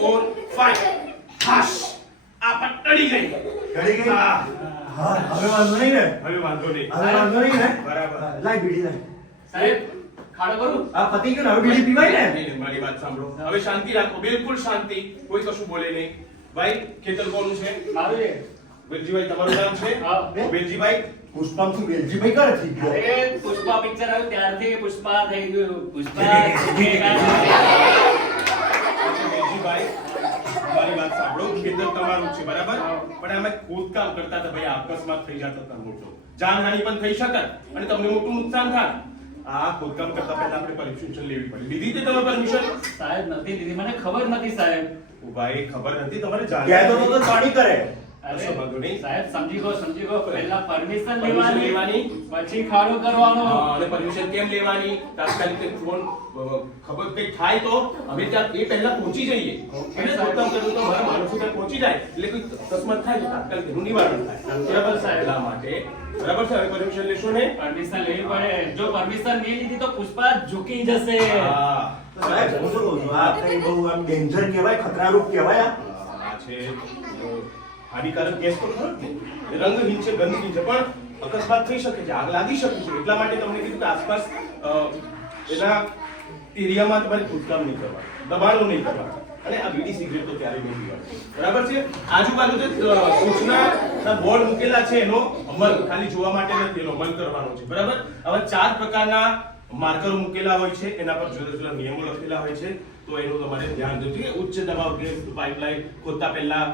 4 5 હાશ આ પટડી ગઈ હા હા હવે વાંધો નહીં ને હવે વાંધો નહીં બરાબર લાઈ બીડી લાઈ સાહેબ ખાડો કરું આ પતિ ગયો ને હવે બીડી પીવાય ને નહીં, મારી વાત સાંભળો હવે શાંતિ રાખો બિલકુલ શાંતિ કોઈ કશું બોલે નહીં ભાઈ ખેતર કોનું છે આવે વેલજીભાઈ તમારું નામ છે હા. વેલજીભાઈ પુષ્પાંશુ વેલજીભાઈ કરે થઈ ગયો અરે પુષ્પા પિક્ચર આવ્યું ત્યારથી પુષ્પા થઈ ગયું પુષ્પા વેલજીભાઈ મારી વાત સાંભળો ખેતર તમારું છે બરાબર પણ અમે ખોદકામ કરતા હતા ભાઈ અકસ્માત થઈ જતો હતો મોટો જાનહાનિ પણ થઈ શકત અને તમને મોટું નુકસાન થાય આ ખોદકામ કરતા પહેલા આપણે પરમિશન લેવી પડી લીધી તે તમે પરમિશન સાહેબ નથી દીધી મને ખબર નથી સાહેબ ભાઈ ખબર નથી તમારે કહેતો તો પાણી કરે કશો વાંધો નહીં. સાહેબ સમજી ગયો પહેલા પરમિશન Permission લેવાની લેવાની. પછી ખાડો કરવાનો અને પરમિશન કેમ લેવાની તાત્કાલિક તે ફોન ખબર કઈ થાય તો અમે ત્યાં એ પહેલા પહોંચી જઈએ અને ખોદકામ કરવું તો મારા માણસો ત્યાં પહોંચી જાય એટલે કોઈ અકસ્માત થાય તો તાત્કાલિક તેનું નિવારણ થાય બરાબર સાહેબ એટલા માટે બરાબર છે હવે પરમિશન લેશો ને પરમિશન લેવી પડે જો પરમિશન નહીં લીધી તો પુષ્પા ઝૂકી જશે હા સાહેબ હું શું કહું છું આ કઈ બહુ આમ ડેન્જર કહેવાય ખતરારૂપ કહેવાય આ છે હાનિકારક ગેસ તો ખરો જ ને રંગહીન છે ગંદકી છે પણ અકસ્માત થઈ શકે છે આગ લાગી શકે છે એટલા માટે તમને કીધું કે આસપાસ એના એરિયામાં તમારે ખોદકામ નહીં કરવા દબાણો નહીં કરવા અને આ બીડી સિગરેટ તો ક્યારેય નહીં પીવાની બરાબર છે આજુબાજુ જે સૂચનાના બોર્ડ મૂકેલા છે એનો અમલ ખાલી જોવા માટે નથી એનો અમલ કરવાનો છે બરાબર હવે 4 પ્રકારના માર્કરો મૂકેલા હોય છે એના પર જુદા જુદા નિયમો લખેલા હોય છે તો એનું તમારે ધ્યાન દેવું જોઈએ ઉચ્ચ દબાવ ગેસ પાઇપલાઇન ખોદતા પહેલા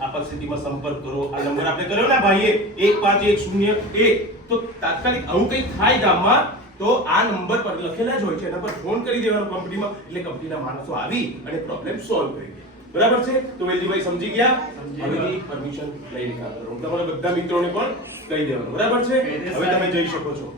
આપાત સ્થિતિમાં સંપર્ક કરો આ નંબર આપણે કર્યો ને ભાઈએ 1510 તો તાત્કાલિક આવું કંઈ થાય ગામમાં તો આ નંબર પર લખેલા જ હોય છે એના પર ફોન કરી દેવાનો કંપનીમાં એટલે કંપનીના માણસો આવી અને પ્રોબ્લેમ સોલ્વ કરી દે બરાબર છે તો વેલજીભાઈ સમજી ગયા હવેથી પરમિશન લઈને કામ કરો તમારા બધા મિત્રોને પણ કહી દેવાનું બરાબર છે હવે તમે જઈ શકો છો